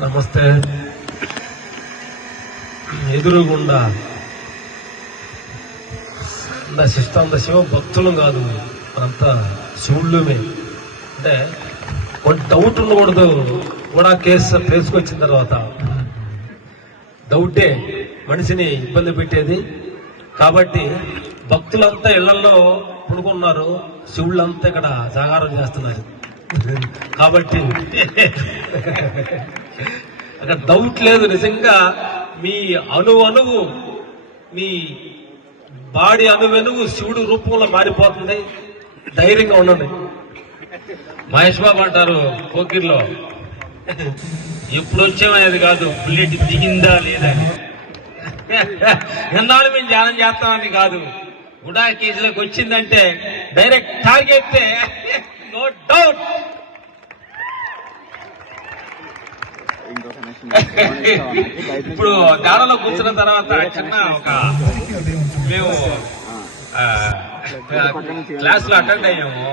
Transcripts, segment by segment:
నమస్తే. ఎదురుగుండా అంత శిష్ట అంత శివ భక్తులం కాదు. మనంతా శివుళ్ళమే. అంటే ఒక డౌట్ ఉండకూడదు. కూడా కేసు పేసుకొచ్చిన తర్వాత. డౌటే మనిషిని ఇబ్బంది పెట్టేది. కాబట్టి భక్తులంతా ఇళ్ళలో పడుకున్నారు. శివుళ్ళంతా ఇక్కడ జాగారం చేస్తున్నారు. కాబట్టి అక్కడ డౌట్ లేదు నిజంగా. మీ అణు అణువు మీ బాడీ అణువెనుగు శివుడు రూపంలో మారిపోతుంది. ధైర్యంగా ఉండండి. మహేష్ బాబు అంటారు కోకిర్లో ఎప్పుడు వచ్చామనేది కాదు బుల్లెట్ దిగిందా లేదా? ఎన్నాళ్ళు మేము ధ్యానం చేస్తామని కాదు. హుడా కేసులోకి వచ్చిందంటే డైరెక్ట్ టార్గెట్ నో డౌట్. ఇప్పుడు ధ్యానంలో కూర్చున్న తర్వాత చిన్న ఒక మేము క్లాస్లో అటెండ్ అయ్యాము.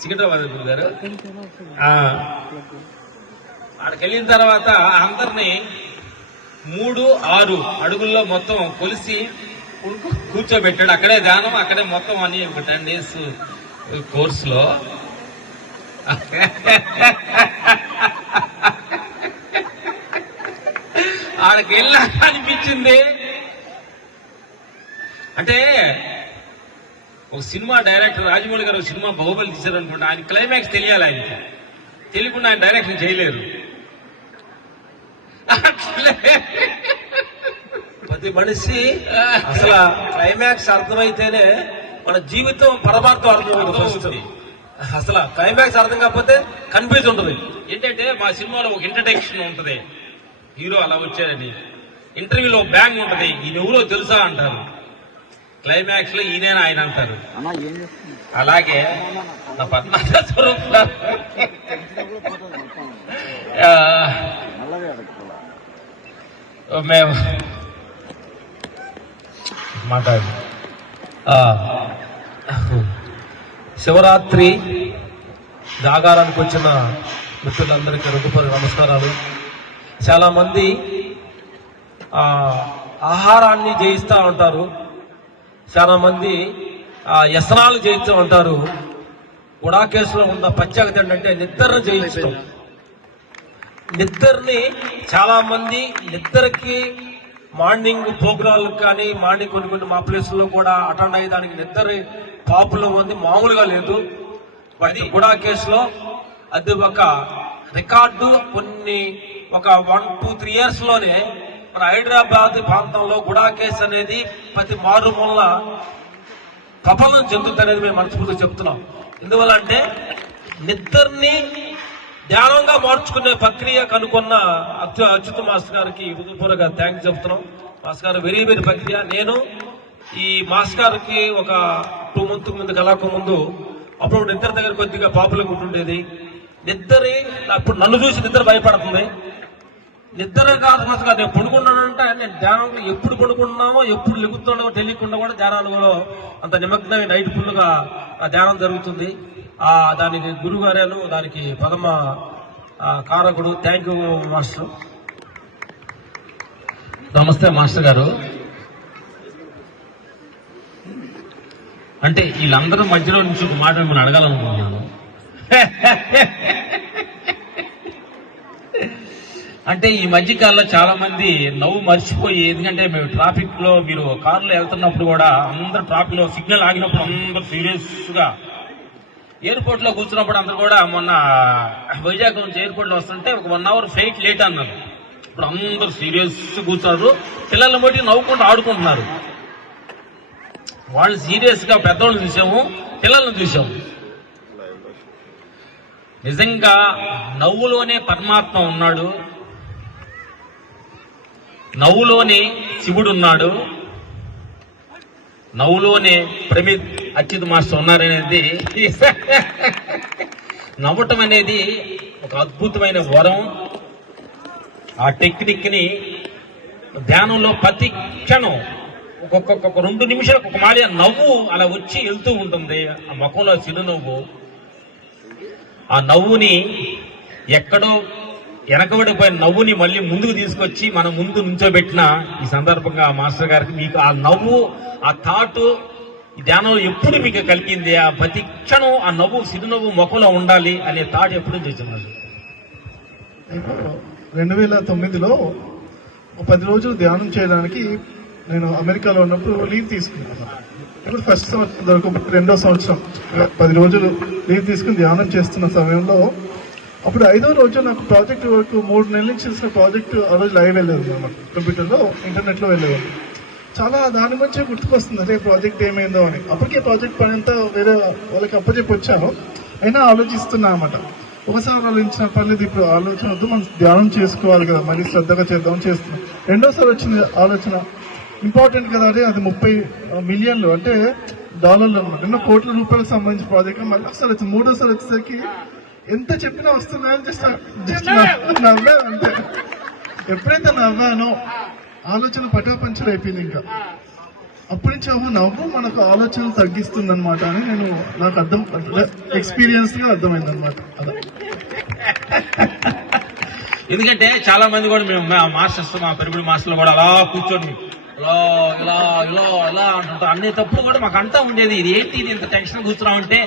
సికింద్రాబాద్ గురు గారు అక్కడికి వెళ్ళిన తర్వాత అందరినీ మూడు ఆరు అడుగుల్లో మొత్తం కొలిసి కూర్చోబెట్టాడు. అక్కడే ధ్యానం అక్కడే మొత్తం అని ఒక టెన్ డేస్ కోర్సులో. ఆడికి వెళ్ళా అనిపించింది. అంటే ఒక సినిమా డైరెక్టర్ రాజమౌళి గారు ఒక సినిమా బాహుబలి తీశారు అనుకుంటా ఆయన క్లైమాక్స్ తెలియాలి ఆయనకి. తెలియకుండా ఆయన డైరెక్షన్ చేయలేరు. ప్రతి మనిషి అసలు క్లైమాక్స్ అర్థమైతేనే మన జీవితం పరమార్థం అర్థమవుతుంది. అసలు క్లైమాక్స్ అర్థం కాకపోతే కన్ఫ్యూజ్ ఉంటుంది. ఏంటంటే మా సినిమాలో ఒక ఇంట్రడక్షన్ ఉంటది. హీరో అలా వచ్చాడని. ఇంటర్వ్యూలో బ్యాంగ్ ఉంటది ఈయన ఎవరో తెలుసా అంటారు. క్లైమాక్స్లో ఈయనే ఆయన అంటారు. అలాగే నా నల్లగా అడుగుతుందా మేము మాట్లాడు. శివరాత్రి జాగారానికి వచ్చిన మిత్రులందరికీ రుతుపరి నమస్కారాలు. చాలామంది ఆహారాన్ని జయిస్తూ ఉంటారు. చాలామంది యసనాలు చేయిస్తూ వ్యసనాలు జయిస్తూ ఉంటారు. గుడాకేసులో ఉన్న ప్రత్యేకత ఏంటంటే నిద్రను జయించడం నిద్రని చాలామంది నిద్రకి మార్నింగ్ ప్రోగ్రాలు కానీ మార్నింగ్ కొన్ని కొన్ని మా ప్లేస్ కూడా అటెండ్ అయ్యేదానికి నిద్ర పాపులో ఉంది. మామూలుగా లేదు. అది గుడా కేసులో అది ఒక రికార్డు కొన్ని ఒక వన్ టూ త్రీ ఇయర్స్లోనే మన హైదరాబాద్ ప్రాంతంలో గుడా కేసు అనేది ప్రతి మారుమూల ప్రబలం చెందుతుంది అనేది మేము మనస్ఫూర్తిగా చెప్తున్నాం. ఎందువల్ల అంటే నిద్రని ధ్యానంగా మార్చుకునే ప్రక్రియ కనుగొన్న అత్యు అచ్యుత మాస్టర్ గారికి హృదయపూర్వక థ్యాంక్స్ చెప్తున్నాం. మాస్టర్ గారు వెరీ వెరీ ప్రక్రియ. నేను ఈ మాస్టర్ గారికి ఒక టూ మంత్ ముందు కలాక ముందు అప్పుడు నిద్ర దగ్గర కొద్దిగా పాపులర్ ఉంటుండేది. నిద్ర అప్పుడు నన్ను చూసి నిద్ర భయపడుతుంది. నిద్ర కాదు మనసు కాదు నేను పడుకున్నానంటే నేను ధ్యానంలో ఎప్పుడు పడుకున్నామో ఎప్పుడు లెగుతున్నామో తెలియకుండా కూడా ధ్యానాలలో అంత నిమగ్నమై నైట్ ఫుల్గా ఆ ధ్యానం జరుగుతుంది. ఆ దానికి గురువు గారేను దానికి ప్రథమ కారకుడు. Thank you master. నమస్తే మాస్టర్ గారు. అంటే వీళ్ళందరూ మధ్యలో నుంచి ఒక మాట మిమ్మల్ని అడగాలనుకుంటున్నాను. అంటే ఈ మధ్య కాలంలో చాలా మంది నవ్వు మర్చిపోయి ఎందుకంటే మేము ట్రాఫిక్లో మీరు కారులో వెళ్తున్నప్పుడు కూడా అందరు ట్రాఫిక్లో సిగ్నల్ ఆగినప్పుడు అందరూ సీరియస్గా ఎయిర్పోర్ట్లో కూర్చున్నప్పుడు అందరు కూడా మొన్న వైజాగ్ నుంచి ఎయిర్పోర్ట్లో వస్తుంటే ఒక వన్ అవర్ ఫ్లైట్ లేట్ అన్నారు. ఇప్పుడు అందరూ సీరియస్ కూర్చున్నారు. పిల్లల్ని బట్టి నవ్వుకుంటూ ఆడుకుంటున్నారు. వాళ్ళు సీరియస్గా పెద్దవాళ్ళని చూసాము పిల్లల్ని చూసాము. నిజంగా నవ్వులోనే పరమాత్మ ఉన్నాడు. నవ్వులోనే శివుడు ఉన్నాడు నవ్వులోనే ప్రమిత్ అచ్యుత్ మాస్టర్ ఉన్నారనేది నవ్వటం అనేది ఒక అద్భుతమైన వరం. ఆ టెక్నిక్ని ధ్యానంలో ప్రతి క్షణం ఒక్కొక్క రెండు నిమిషాలకు ఒక మాడి నవ్వు అలా వచ్చి వెళ్తూ ఉంటుంది. ఆ ముఖంలో చిరునవ్వు. ఆ నవ్వుని ఎక్కడో వెనకబడిపోయిన నవ్వుని మళ్ళీ ముందుకు తీసుకొచ్చి మన ముందు నుంచోబెట్టిన ఈ సందర్భంగా మాస్టర్ గారికి మీకు ఆ నవ్వు ఆ థాటు ఈ ధ్యానంలో ఎప్పుడు మీకు కలిగింది? ఆ ప్రతి క్షణం ఆ నవ్వు సిరునవ్వు ముఖంలో ఉండాలి అనే థాట్ ఎప్పుడు చేస్తున్నారు రెండు వేల తొమ్మిదిలో ఒక పది రోజులు ధ్యానం చేయడానికి నేను అమెరికాలో ఉన్నప్పుడు లీవ్ తీసుకున్నాను. ఇప్పుడు ఫస్ట్ సంవత్సరం రెండో సంవత్సరం పది రోజులు లీవ్ తీసుకుని ధ్యానం చేస్తున్న సమయంలో అప్పుడు ఐదో రోజు నాకు ప్రాజెక్ట్ వర్క్ మూడు నెలల నుంచి చేసిన ప్రాజెక్ట్ ఆ రోజు లైవ్ వెళ్ళేది అనమాట. కంప్యూటర్లో ఇంటర్నెట్లో వెళ్ళేది చాలా దాని గురించే గుర్తుకొస్తుంది అదే ప్రాజెక్ట్ ఏమైందో అని. అప్పటికే ప్రాజెక్ట్ పని అంతా వేరే వాళ్ళకి అప్పచెప్పి వచ్చాను. అయినా ఆలోచిస్తున్నా అనమాట. ఒకసారి ఆలోచించిన పర్లేదు ఇప్పుడు ఆలోచన వద్దు మనం ధ్యానం చేసుకోవాలి కదా మళ్ళీ శ్రద్ధగా చేద్దాం చేస్తున్నాం. రెండోసారి వచ్చింది ఆలోచన ఇంపార్టెంట్ కదా అదే అది ముప్పై మిలియన్లు అంటే డాలర్లు అనమాట. ఎన్నో కోట్ల రూపాయలకు సంబంధించిన ప్రాజెక్ట్ మళ్ళీ ఒకసారి వచ్చింది మూడోసారి వచ్చేసరికి ఎంత చెప్పినా వస్తున్నాయని జస్ట్ జస్ట్ నవ్వా అంతే. ఎప్పుడైతే నవ్వానో ఆలోచన పటాపంచలు అయిపోయింది ఇంకా. అప్పటి నుంచి ఓహో నవ్వు మనకు ఆలోచనలు తగ్గిస్తుంది అనమాట అని నేను నాకు అర్థం ఎక్స్పీరియన్స్గా అర్థమైంది అనమాట అదే ఎందుకంటే చాలా మంది కూడా మేము మా మాస్టర్స్ మా పెరుగుడు మాస్టర్లు కూడా అలా కూర్చొని ఇలా ఇలా ఇలా ఇలా అంటుంటాం అన్ని తప్పుడు కూడా మాకు అంతా ఉండేది. ఇది ఏంటి ఇది? ఇంత టెన్షన్ కూర్చున్నాం అంటే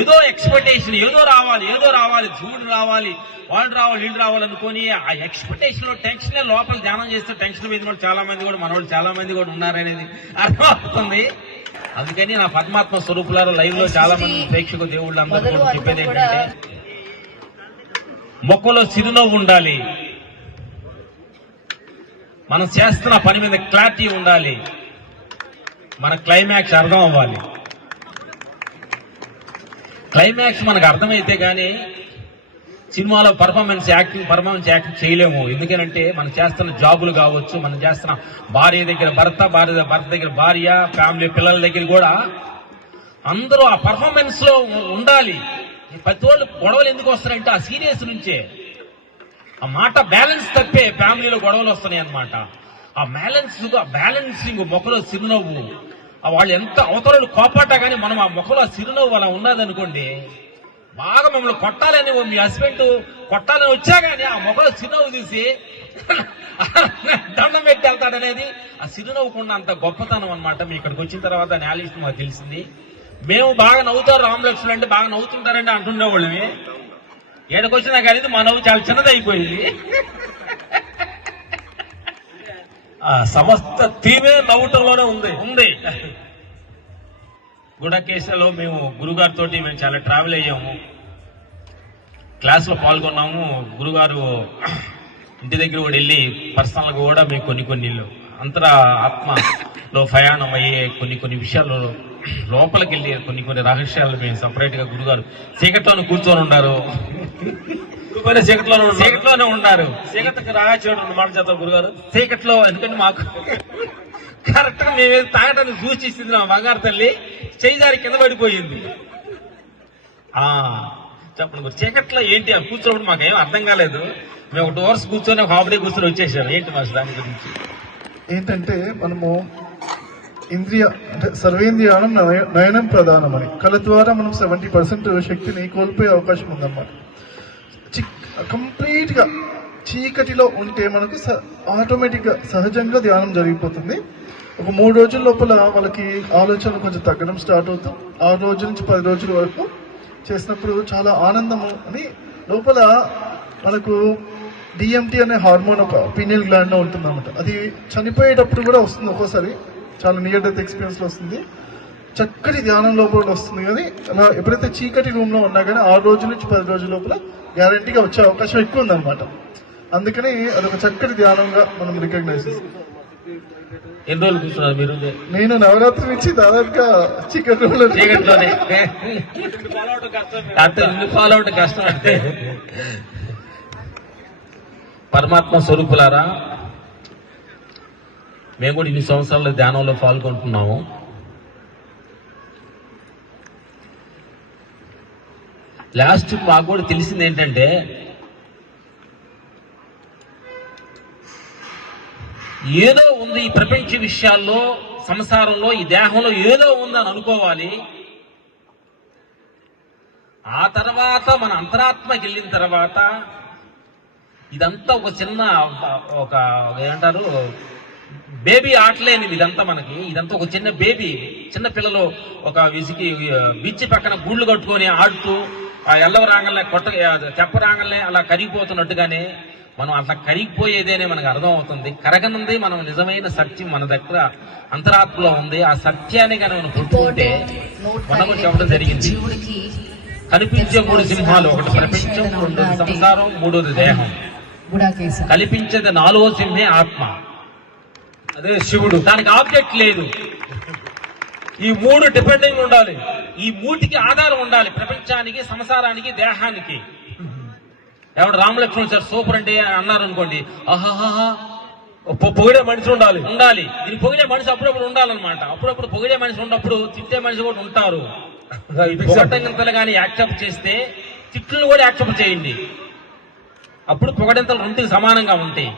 ఏదో ఎక్స్పెక్టేషన్ ఏదో రావాలి ఏదో రావాలి చూడు రావాలి వాళ్ళు రావాలి వీళ్ళు రావాలి అనుకొని ఆ ఎక్స్పెక్టేషన్లో టెన్షన్ లోపల ధ్యానం చేస్తే టెన్షన్ మీద కూడా చాలా మంది కూడా మనవాళ్ళు చాలా మంది కూడా ఉన్నారనేది అర్థమవుతుంది. అందుకని నా పరమాత్మ స్వరూపులారు లైవ్లో చాలా మంది ప్రేక్షకు దేవుళ్ళు అందరూ చెప్పేది ఏంటంటే మొక్కలో చిరునవ్వు ఉండాలి. మనం చేస్తున్న పని మీద క్లారిటీ ఉండాలి. మన క్లైమాక్స్ అర్థం అవ్వాలి. క్లైమాక్స్ మనకు అర్థమైతే కానీ సినిమాలో పర్ఫార్మెన్స్ యాక్టింగ్ పర్ఫార్మెన్స్ యాక్టింగ్ చేయలేము. ఎందుకనంటే మనం చేస్తున్న జాబులు కావచ్చు మనం చేస్తున్న భార్య దగ్గర భర్త భార్య భర్త దగ్గర భార్య ఫ్యామిలీ పిల్లల దగ్గర కూడా అందరూ ఆ పర్ఫార్మెన్స్లో ఉండాలి. ప్రతి వాళ్ళు గొడవలు ఎందుకు వస్తారంటే ఆ సీరియస్ నుంచే. ఆ మాట బ్యాలెన్స్ తప్పే ఫ్యామిలీలో గొడవలు వస్తున్నాయి అన్నమాట. ఆ బ్యాలెన్స్ బ్యాలెన్సింగ్ ముఖలో చిరునవ్వు. వాళ్ళు ఎంత అవతలలో కోపాట కానీ మనం ఆ మొక్కలో ఆ చిరునవ్వు అలా ఉన్నదనుకోండి బాగా మమ్మల్ని కొట్టాలని ఓ మీ హస్బెండ్ కొట్టాలని వచ్చా కానీ ఆ మొక్కలో చిరునవ్వు తీసి దండం పెట్టి వెళ్తాడనేది ఆ చిరునవ్వుకున్న అంత గొప్పతనం అనమాట మీ ఇక్కడికి వచ్చిన తర్వాత నేలిస్ట్ మాకు తెలిసింది. మేము బాగా నవ్వుతారు రామలక్ష్మణులు అంటే బాగా నవ్వుతుంటారండి అంటుండేవాళ్ళమే. ఏడకొచ్చినా కానీ మా నవ్వు చాలా చిన్నది అయిపోయింది ఆ సమస్త థీమే నవ్వటంలోనే ఉంది. ఉంది. గుడకేశలో మేము గురుగారితో మేము చాలా ట్రావెల్ అయ్యాము. క్లాస్లో పాల్గొన్నాము. గురుగారు ఇంటి దగ్గర కూడా వెళ్ళి పర్సనల్గా కూడా మేము కొన్ని కొన్ని అంతర ఆత్మలో ప్రయాణం అయ్యే కొన్ని కొన్ని విషయాలు లోపలికి వెళ్ళి కొన్ని కొన్ని రహస్యాలు మేము సపరేట్గా గురుగారు చీకట్లోనే కూర్చొని ఉన్నారు. గురుపైన చీకట్లోనే. చీకట్లోనే ఉన్నారు. చీకటికి రాచేయడం మాట చేస్తారు గురుగారు. చీకట్లో ఎందుకంటే మాకు కరెక్ట్గా మేము ఏదో తాగటానికి సూచిస్తుంది మా బంగారు తల్లి చేయి జారి కింద పడిపోయింది. ఆ చెప్పండి గురు చీకట్లో ఏంటి? అని కూర్చోప్పుడు మాకు ఏం అర్థం కాలేదు. మేము ఒక టూ అవర్స్ కూర్చొని ఒక హాఫ్ డే కూర్చొని వచ్చేసాం. ఏంటి మాకు దాని గురించి? ఏంటంటే మనము ఇంద్రియ అంటే సర్వేంద్రియానం నయ- నయనం ప్రధానం అని కళ్ళ ద్వారా మనం సెవెంటీ పర్సెంట్ శక్తిని కోల్పోయే అవకాశం ఉందన్నమాట. చిక్ కంప్లీట్గా చీకటిలో ఉంటే మనకు స ఆటోమేటిక్గా సహజంగా ధ్యానం జరిగిపోతుంది. ఒక మూడు రోజుల లోపల వాళ్ళకి ఆలోచనలు కొంచెం తగ్గడం స్టార్ట్ అవుతాం. ఆరు రోజుల నుంచి పది రోజుల వరకు చేసినప్పుడు చాలా ఆనందము అని లోపల మనకు డిఎంటీ అనే హార్మోన్ ఒక పీనియల్ గ్లాండ్లో ఉంటుంది అనమాట అది చనిపోయేటప్పుడు కూడా వస్తుంది ఒక్కోసారి. చాలా నియర్ డెత్ ఎక్స్పీరియన్స్లో వస్తుంది. చక్కటి ధ్యానం లోపల వస్తుంది. కానీ అలా ఎప్పుడైతే చీకటి రూమ్లో ఉన్నా కానీ ఆరు రోజుల నుంచి పది రోజుల లోపల గ్యారంటీగా వచ్చే అవకాశం ఎక్కువ ఉందన్నమాట అందుకని అదొక చక్కటి ధ్యానంగా మనం రికగ్నైజ్ చేస్తాం ఎన్ని రోజులు కూర్చున్నారు మీరు? నేను నవరాత్రి నుంచి దాదాపుగా చీకటి రూమ్లో చీకట్లోనే అంతే ఫాలో కష్టం అంటే. పరమాత్మ స్వరూపులారా మేము కూడా ఇన్ని సంవత్సరాల ధ్యానంలో పాల్గొంటున్నాము. లాస్ట్ మాకు కూడా తెలిసింది ఏంటంటే ఏదో ఉంది ఈ ప్రపంచ విషయాల్లో సంసారంలో ఈ దేహంలో ఏదో ఉందని అనుకోవాలి. ఆ తర్వాత మన అంతరాత్మకి వెళ్ళిన తర్వాత ఇదంతా ఒక చిన్న ఒక ఏమంటారు బేబీ ఆటలేనిది ఇదంతా మనకి. ఇదంతా ఒక చిన్న బేబీ చిన్న పిల్లలు ఒక విసికి బీచ్ పక్కన గూళ్ళు కట్టుకొని ఆడుతూ ఆ ఎల్లవ రాగంలే కొట్ట చెప్ప రాగంలే అలా కరిగిపోతున్నట్టుగానే మనం అట్లా కరిగిపోయేదేనే మనకు అర్థం అవుతుంది. కరగనుంది మనం నిజమైన సత్యం మన దగ్గర అంతరాత్మలో ఉంది. ఆ సత్యాన్ని కనుక మనం పుట్టుకుంటే మనకు చెప్పడం జరిగింది. కనిపించే మూడు సింహాలు ఒకటి ప్రపంచం రెండోది సంసారం మూడోది దేహం. కల్పించేది నాలుగో సింహే ఆత్మ. అదే శివుడు. దానికి ఆబ్జెక్ట్ లేదు. ఈ మూడు డిపెండింగ్ ఉండాలి. ఈ మూటికి ఆధారం ఉండాలి ప్రపంచానికి సంసారానికి దేహానికి. ఎవడు రామలక్ష్మణ్ సార్ సూపర్ అంటే అన్నారు అనుకోండి ఆహాహా పొగిడే మనిషి ఉండాలి. ఉండాలి. ఇది పొగిడే మనిషి అప్పుడప్పుడు ఉండాలన్నమాట. అప్పుడప్పుడు పొగిడే మనిషి ఉన్నప్పుడు తిట్టే మనిషి కూడా ఉంటారు. పొగటంతలు కానీ యాక్సెప్ట్ చేస్తే తిట్లు కూడా యాక్సెప్ట్ చేయండి. అప్పుడు పొగడింతలు రెండుకి సమానంగా ఉంటాయి.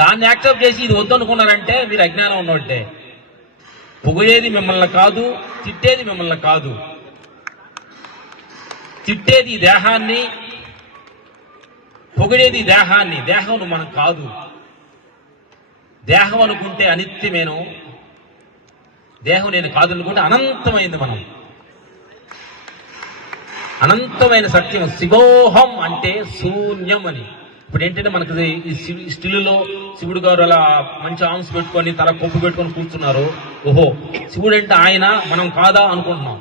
దాన్ని యాక్సెప్ట్ చేసి ఇది వద్దనుకున్నారంటే మీరు అజ్ఞానం ఉన్నట్టే పొగిడేది మిమ్మల్ని కాదు తిట్టేది మిమ్మల్ని కాదు. తిట్టేది దేహాన్ని పొగిడేది దేహాన్ని. దేహం మనం కాదు. దేహం అనుకుంటే అనిత్యమేను దేహం నేను కాదు అనుకుంటే అనంతమైంది మనం. అనంతమైన సత్యం శివోహం అంటే శూన్యం అని. ఇప్పుడు ఏంటంటే మనకి ఈ ఈ స్టిల్లో శివుడు గారు అలా మంచి ఆర్మ్స్ పెట్టుకొని తల కొప్పు పెట్టుకొని కూర్చున్నారు. ఓహో శివుడు అంటే ఆయన మనం కాదా అనుకుంటున్నాం.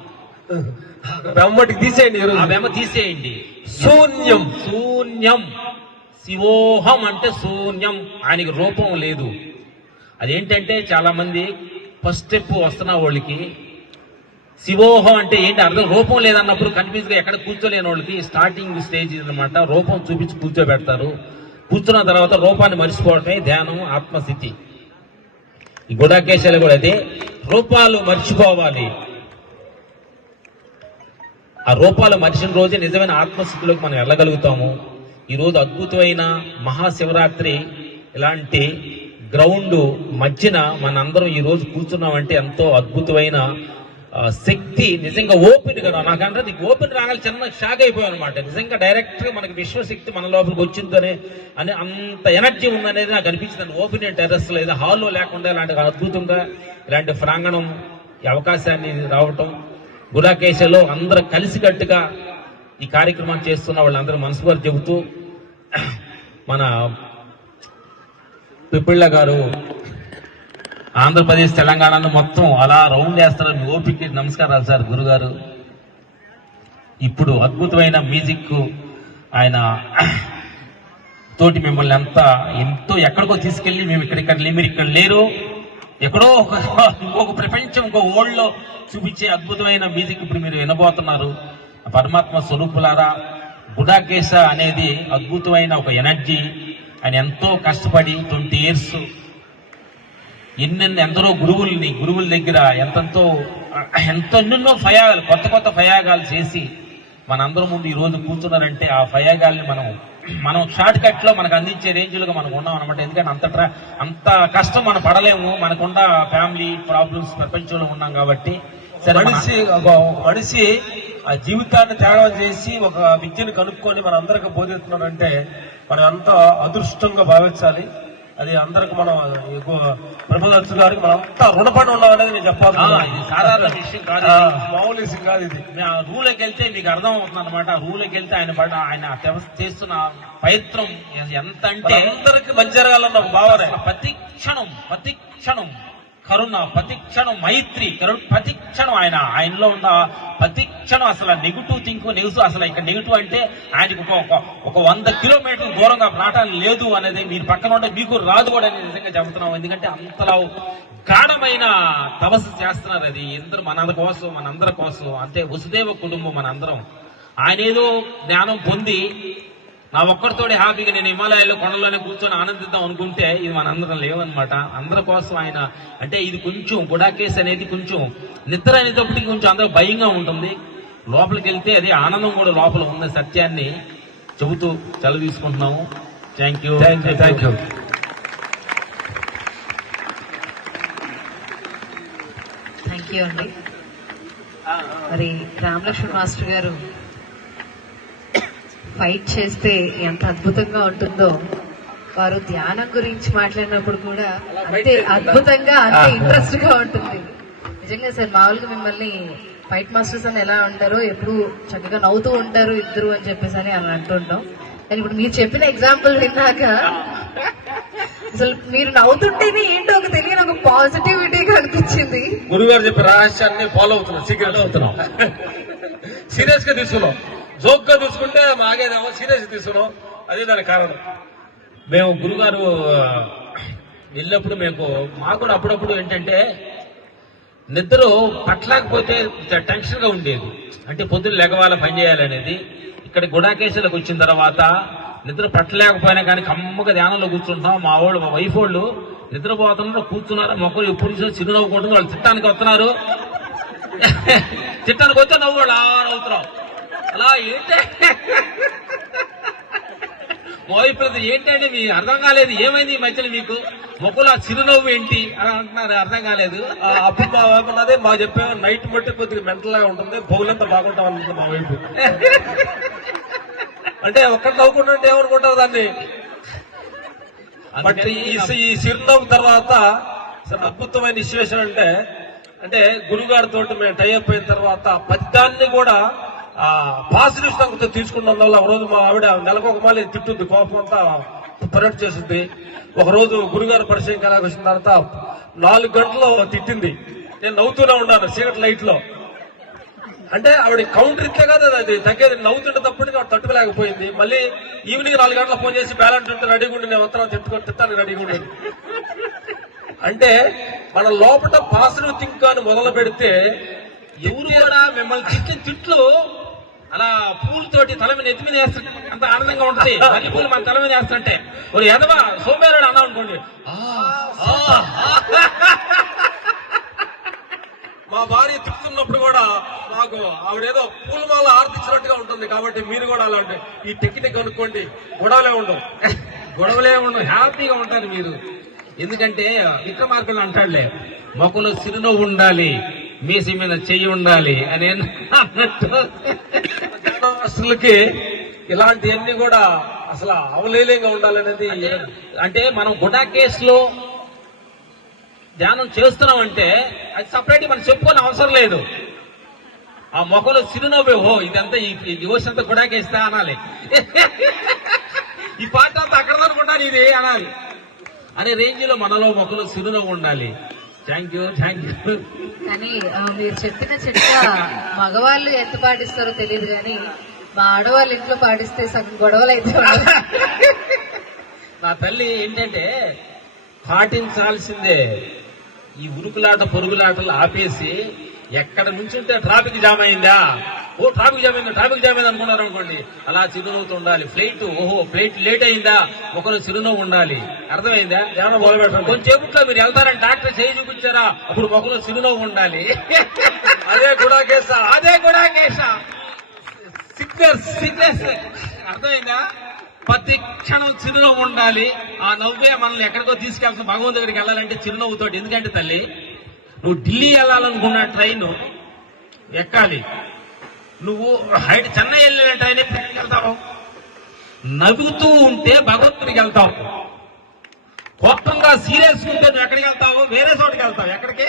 వెమ్మటికి తీసేయండి ఆ బెమ్మ తీసేయండి. శూన్యం. శూన్యం. శివోహం అంటే శూన్యం. ఆయనకి రూపం లేదు. అదేంటంటే చాలా మంది ఫస్ట్ స్టెప్ వస్తున్న వాళ్ళకి శివోహం అంటే ఏంటి? అర్థం రూపం లేదన్నప్పుడు కన్ఫ్యూజ్గా ఎక్కడ కూర్చోలేని వాళ్ళకి స్టార్టింగ్ స్టేజ్ అన్నమాట. రూపం చూపించి కూర్చోబెడతారు. కూర్చున్న తర్వాత రూపాన్ని మర్చిపోవడమే ధ్యానం ఆత్మస్థితి. ఈ గుడాకేశాలు కూడా అదే. రూపాలు మర్చిపోవాలి. ఆ రూపాలు మరిచిన రోజే నిజమైన ఆత్మస్థితిలోకి మనం వెళ్ళగలుగుతాము ఈరోజు అద్భుతమైన మహాశివరాత్రి ఇలాంటి గ్రౌండ్ మధ్యన మనందరం ఈ రోజు కూర్చున్నామంటే ఎంతో అద్భుతమైన శక్తి నిజంగా ఓపెన్ కదా. నాకంటే నీకు ఓపెన్ రాగాలి చిన్న షాక్ అయిపోయాను అనమాట నిజంగా డైరెక్ట్గా మనకి విశ్వశక్తి మన లోపలికి వచ్చిందనే అని అంత ఎనర్జీ ఉందనేది నాకు అనిపించింది. ఓపెన్ టెర్రస్ లేదా హాల్లో లేకుండా ఇలాంటి అద్భుతంగా ఇలాంటి ప్రాంగణం ఈ అవకాశాన్ని రావటం గుడాకేశలో అందరూ కలిసికట్టుగా ఈ కార్యక్రమం చేస్తున్న వాళ్ళందరూ మనసు చెబుతూ మన పిప్పిళ్ళ గారు ఆంధ్రప్రదేశ్ తెలంగాణను మొత్తం అలా రౌండ్ చేస్తారని మీ ఓపిక నమస్కారాలు సార్ గురుగారు. ఇప్పుడు అద్భుతమైన మ్యూజిక్ ఆయన తోటి మిమ్మల్ని అంతా ఎంతో ఎక్కడికో తీసుకెళ్ళి మేము ఇక్కడ ఇక్కడ మీరు ఇక్కడ లేరు. ఎక్కడో ఒక ఇంకొక ప్రపంచం ఇంకో వరల్డ్లో చూపించే అద్భుతమైన మ్యూజిక్ ఇప్పుడు మీరు వినబోతున్నారు. పరమాత్మ స్వరూపులారా బుడాకేశ అనేది అద్భుతమైన ఒక ఎనర్జీ. ఆయన ఎంతో కష్టపడి ట్వంటీ ఇయర్స్ ఎన్నెన్ని ఎందరో గురువుల్ని గురువుల దగ్గర ఎంతెంతో ఎంతో ఎన్నెన్నో ఫయాగాలు కొత్త కొత్త ఫయాగాలు చేసి మనందరం ముందు ఈ రోజు కూర్చున్నారంటే ఆ ఫయాగాల్ని మనం మనం షార్ట్ కట్లో మనకు అందించే రేంజ్లుగా మనకు ఉన్నాం అనమాట ఎందుకంటే అంత ట్రా- అంత కష్టం మనం పడలేము. మనకున్న ఫ్యామిలీ ప్రాబ్లమ్స్ ప్రపంచంలో ఉన్నాం కాబట్టి. మనిషి మనిషి ఆ జీవితాన్ని త్యాగం చేసి ఒక విద్యను కనుక్కొని మన అందరికి బోధిస్తున్నాడంటే మనం ఎంత అదృష్టంగా భావించాలి. అది అందరికి మనం బ్రహ్మదత్తు గారికి మనం అంతా రుణపడి ఉన్నాం అనేది నేను చెప్పాలి సాధారణ విషయం కాదు. మామూలు విషయం కాదు ఇది. రూలోకి వెళ్తే మీకు అర్థం అవుతుంది అనమాట రూలోకి వెళ్తే ఆయన పడ ఆయన చేస్తున్న ప్రయత్నం ఎంత అంటే అందరికి మంచి జరగాలన్న భావన. ప్రతి క్షణం ప్రతి క్షణం కరుణ ప్రతిక్షణం మైత్రి కరుణ ప్రతిక్షణం ఆయన ఆయనలో ఉన్న ప్రతిక్షణం అసలు నెగిటివ్ థింక్ నెగిటివ్ అసలు ఇక్కడ నెగిటివ్ అంటే ఆయనకు ఒక ఒక- వంద కిలోమీటర్ల దూరంగా ప్రాణాలు లేదు అనేది మీరు పక్కన ఉంటే మీకు రాదు కూడా అని నిజంగా చెబుతున్నాం ఎందుకంటే అంతలా గాఢమైన తపస్సు చేస్తున్నారు అది. ఎందరు మనందరి కోసం మనందరి కోసం. అంటే వసుదేవ కుటుంబం మనందరం. ఆయన ఏదో జ్ఞానం పొంది నా ఒక్కరితోటి హ్యాపీగా నేను హిమాలయాల్లో కొండలోనే కూర్చొని ఆనందిద్దాం అనుకుంటే ఇది మనందరం లేవన్నమాట. అందరి కోసం ఆయన అంటే ఇది కొంచెం గుడాకేస్ అనేది కొంచెం నిద్ర అనేటప్పటికి కొంచెం అందరూ భయంగా ఉంటుంది. లోపలికి వెళ్తే అది ఆనందం కూడా లోపల ఉన్న సత్యాన్ని చెబుతూ సెలవు తీసుకుంటున్నాము. Thank you thank you thank you thank you అండి. మరి రామలక్ష్మణ్ మాస్టర్ గారు ఫైట్ చేస్తే ఎంత అద్భుతంగా ఉంటుందో. వారు ధ్యానం గురించి మాట్లాడినప్పుడు కూడా అంతే అద్భుతంగా అంతే ఇంట్రెస్ట్గా ఉంటుంది. నిజంగా సార్ మామూలుగా మిమ్మల్ని ఫైట్ మాస్టర్స్ అని ఎలా ఉంటారో ఎప్పుడు చక్కగా నవ్వుతూ ఉంటారు ఇద్దరు అని చెప్పేసి అని అని అంటుంటాం. కానీ ఇప్పుడు మీరు చెప్పిన ఎగ్జాంపుల్ విన్నాక అసలు మీరు నవ్వుతుంటేనే ఏంటో ఒక తెలియని ఒక పాజిటివిటీ కనిపించింది గురుగారు చెప్పే రహస్యాన్ని ఫాలో అవుతున్నాం సీక్రెట్ అవుతున్నాం. సీరియస్గా తీసుకున్నాం జోక్గా తీసుకుంటే మాగేదేమో సీరియస్ తీసుకున్నాం. అదే దానికి కారణం. మేము గురుగారు వెళ్ళినప్పుడు మేము మాకు కూడా అప్పుడప్పుడు ఏంటంటే నిద్ర పట్టలేకపోతే టెన్షన్గా ఉండేది. అంటే పొద్దున్న లెగవాల పని చేయాలనేది. ఇక్కడ గుడాకేశ్వరకు వచ్చిన తర్వాత నిద్ర పట్టలేకపోయినా కానీ కమ్మగా ధ్యానంలో కూర్చుంటాం మా వాళ్ళు మా వైఫ్ వాళ్ళు నిద్రపోతున్నారు కూర్చున్నారు. మొక్కలు ఎప్పుడు చూసినా చిరునవ్వు వాళ్ళు తిట్టానికి వస్తున్నారు. తిట్టానికి వస్తే నవ్వు వాళ్ళు ఆరు అవుతున్నాం. అలా ఏంటే? మోయిపోయింది ఏంటంటే మీ అర్థం కాలేదు? ఏమైంది ఈ మధ్యలో మీకు? మొక్కలు ఆ చిరునవ్వు ఏంటి? అని అంటున్నారు అర్థం కాలేదు. ఆ, అప్పుడు మా వైపు ఉన్నదే మా చెప్పే నైట్ మట్టి కొద్దిగా మెంటల్గా ఉంటుంది పౌలంతా బాగుంటాం అన్నది మా వైపు. అంటే ఒక్కటి నవ్వుకుంటుంటే ఏమనుకుంటారు దాన్ని? బట్ ఈ చిరునవ్వు తర్వాత అద్భుతమైన విశ్లేషణ అంటే అంటే గురుగారి తోటి మేము టైఅప్ అయిన తర్వాత పద్యాన్ని కూడా పాజిటివ్ సంగతి తీసుకున్న వల్ల ఒక రోజు మా ఆవిడ నెలకు ఒక మాలి తిట్టుద్ది కోపం అంతా పర్యటన చేస్తుంది ఒకరోజు గురుగారు పరిచయం కలాగ వచ్చిన తర్వాత నాలుగు గంటలు తిట్టింది. నేను నవ్వుతూనే ఉన్నాను సీక్రెట్ లైట్లో అంటే ఆవిడ కౌంటర్ ఇట్లే కదా అది తగ్గేది. నవ్వుతుంటే తప్పటికి ఆవిడ తట్టుకోలేకపోయింది. మళ్ళీ ఈవినింగ్ నాలుగు గంటల ఫోన్ చేసి బ్యాలెన్స్ ఉంటే రెడీగా ఉండి నేను ఉత్తరం తిట్టుకొని తిట్టాను రెడీగా ఉండి అంటే మన లోపల పాజిటివ్ థింక్ అని మొదలు పెడితే ఎవరు కూడా మిమ్మల్ని తిట్టిన తిట్లు అలా పూలతోటి తల మీద ఎత్తి మీద వేస్తుంటే అంత ఆనందంగా ఉంటుంది. మళ్ళీ పూలు మన తల మీద వేస్తుంటే. ఒక ఎదవా సోమేరుడు అన్నా అనుకోండి. మా భార్య తిప్పుతున్నప్పుడు కూడా మాకు ఆవిడేదో పూలమాల ఆర్తించినట్టుగా ఉంటుంది కాబట్టి మీరు కూడా అలాంటి ఈ టెక్నిక్ కనుక్కోండి గొడవలే ఉండవు. గొడవలే ఉండవు. హ్యాపీగా ఉంటారు మీరు. ఎందుకంటే విక్రమార్కులు అంటాడులే మొక్కలు చిరునవ్వు ఉండాలి. మీసి మీద చెయ్యి ఉండాలి అని అన్నట్టు ఇలాంటివన్నీ కూడా అసలు అవలేలంగా ఉండాలనేది అంటే మనం గుడా కేసులో ధ్యానం చేస్తున్నామంటే అది సపరేట్ మనం చెప్పుకోని అవసరం లేదు. ఆ మొక్కలో చిరునవ్వు ఓ ఇదంతా ఈ ఈ డివోషన్ అంతా గుడాకేస్తా అనాలి. ఈ పాట అంతా అక్కడ అనుకుంటాను ఇది అనాలి. అనే రేంజ్లో మనలో మొక్కలో చిరునవ్వు ఉండాలి. థ్యాంక్ యూ థ్యాంక్ యూ కానీ మీరు చెప్పిన చిట్క మగవాళ్ళు ఎంత పాటిస్తారో తెలియదు కానీ మా ఆడవాళ్ళు ఇంట్లో పాటిస్తే సగం గొడవలు అయితే. నా తల్లి ఏంటంటే పాటించాల్సిందే. ఈ ఉరుకులాట పొరుగులాటలు ఆపేసి ఎక్కడ నుంచుంటే ట్రాఫిక్ జామ్ అయిందా? ఓ ట్రాఫిక్ జామ్ అయింది ట్రాఫిక్ జామ్ అయింది అనుకున్నారు అనుకోండి. అలా చిరునవ్వుతూ ఉండాలి. ఫ్లైట్ ఓహో ఫ్లైట్ లేట్ అయిందా? ఒకరు చిరునవ్వు ఉండాలి. అర్థమైందా? ధ్యానం మొదలు పెట్టండి కొంచెంసేపట్లో మీరు వెళ్తారని డాక్టర్ చేయి చూపించారా? అప్పుడు మొక్కలో చిరునవ్వు ఉండాలి. అదే కూడా కేసా అదే కూడా కేసా సిగ్నెస్ సిగ్నెస్ అర్థమైందా? ప్రతి క్షణం చిరునవ్వు ఉండాలి. ఆ నవ్వే మనల్ని ఎక్కడికో తీసుకెళ్తున్న భగవంతు దగ్గరికి వెళ్ళాలంటే చిరునవ్వుతో ఎందుకంటే తల్లి నువ్వు ఢిల్లీ వెళ్ళాలనుకున్న ట్రైన్ ఎక్కాలి. నువ్వు హైట్ చెన్నై వెళ్ళిన ఆయన ఎక్కడికి వెళ్తావు. నవ్వుతూ ఉంటే భగవంతుడికి వెళ్తావు. కోపంగా సీరియస్ ఉంటే నువ్వు ఎక్కడికి వెళ్తావు? వేరే చోటుకి వెళ్తావు. ఎక్కడికి?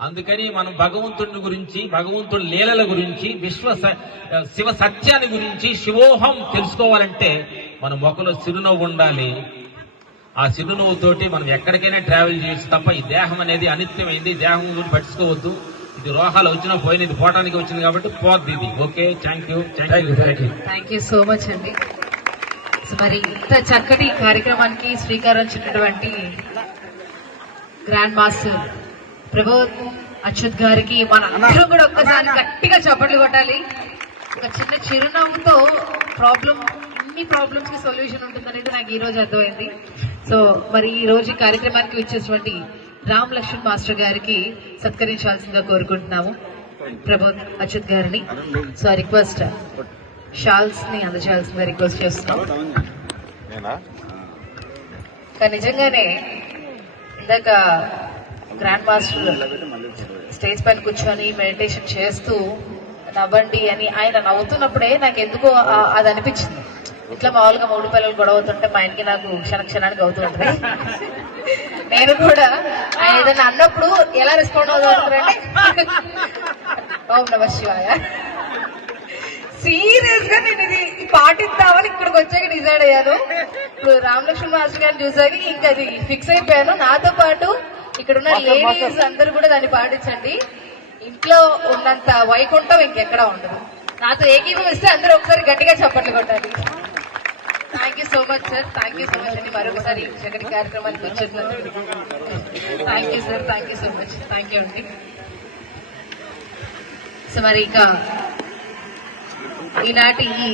అందుకని మనం భగవంతుడిని గురించి భగవంతుడి లీలల గురించి విశ్వ స- శివ సత్యాన్ని గురించి శివోహం తెలుసుకోవాలంటే మన మొక్కలో చిరునవ్వు ఉండాలి. ఆ చిరునవ్వుతోటి మనం ఎక్కడికైనా ట్రావెల్ చేయొచ్చు తప్ప ఈ దేహం అనేది అనిత్యమైంది. దేహం గురించి పట్టించుకోవద్దు. ఇది రోహాలు వచ్చినా పోయిన ఇది పోవటానికి వచ్చింది కాబట్టి పోద్ది ఇది okay thank you thank you thank you so much అండి. సో మరి ఇంత చక్కటి కార్యక్రమానికి శ్రీకారం చుట్టినటువంటి గ్రాండ్ మాస్టర్ ప్రభోత్ అచ్యుత్ గారికి మన అందరం కూడా ఒక్కసారి గట్టిగా చప్పట్లు కొట్టాలి. ఒక చిన్న చిరునవ్వుతో ప్రాబ్లం ఇన్ని ప్రాబ్లమ్స్కి సొల్యూషన్ ఉంటుందనేది నాకు ఈ రోజు అర్థమైంది. సో మరి ఈ రోజు కార్యక్రమానికి వచ్చేటువంటి రామ్ లక్ష్మణ్ మాస్టర్ గారికి సత్కరించాల్సిందిగా కోరుకుంటున్నాము. ప్రభోత్ అచ్యుత్ గారిని సో రిక్వెస్ట్ షాల్స్ని అందజేయాల్సిందిగా రిక్వెస్ట్ చేస్తున్నాం. కానీ నిజంగానే ఇందాక గ్రాండ్ మాస్టర్ స్టేజ్ పైన కూర్చొని మెడిటేషన్ చేస్తూ నవ్వండి అని ఆయన నవ్వుతున్నప్పుడే నాకు ఎందుకో అది అనిపించింది. ఇట్లా మామూలుగా మూడు పిల్లలు గొడవ అవుతుంటే మా ఇంటికి నాకు క్షణ క్షణానికి అవుతూ ఉంటుంది. నేను కూడా ఆయన ఏదైనా అన్నప్పుడు ఎలా రెస్పాండ్ అవుతుంటారంటే ఓం నమ శివాయ. సీరియస్గా నేను ఇది పాటిద్దామని ఇక్కడికి వచ్చాక డిసైడ్ అయ్యాను. ఇప్పుడు రామలక్ష్మణ్ మాస్టర్ గారిని చూసాక ఇంకా అది ఫిక్స్ అయిపోయాను. నాతో పాటు ఇక్కడ ఉన్న లేడీస్ అందరూ కూడా దాన్ని పాటించండి. ఇంట్లో ఉన్నంత వైకుంఠం ఇంకెక్కడా ఉండదు. నాతో ఏకీభవిస్తే అందరూ ఒకసారి గట్టిగా చప్పట్లు కొట్టాలి. Thank you so much sir thank you so much అండి మరొకసారి చక్కటి కార్యక్రమానికి వచ్చినందుకు thank you sir thank you so much thank you అండి సో మరి ఇక ఈనాటి ఈ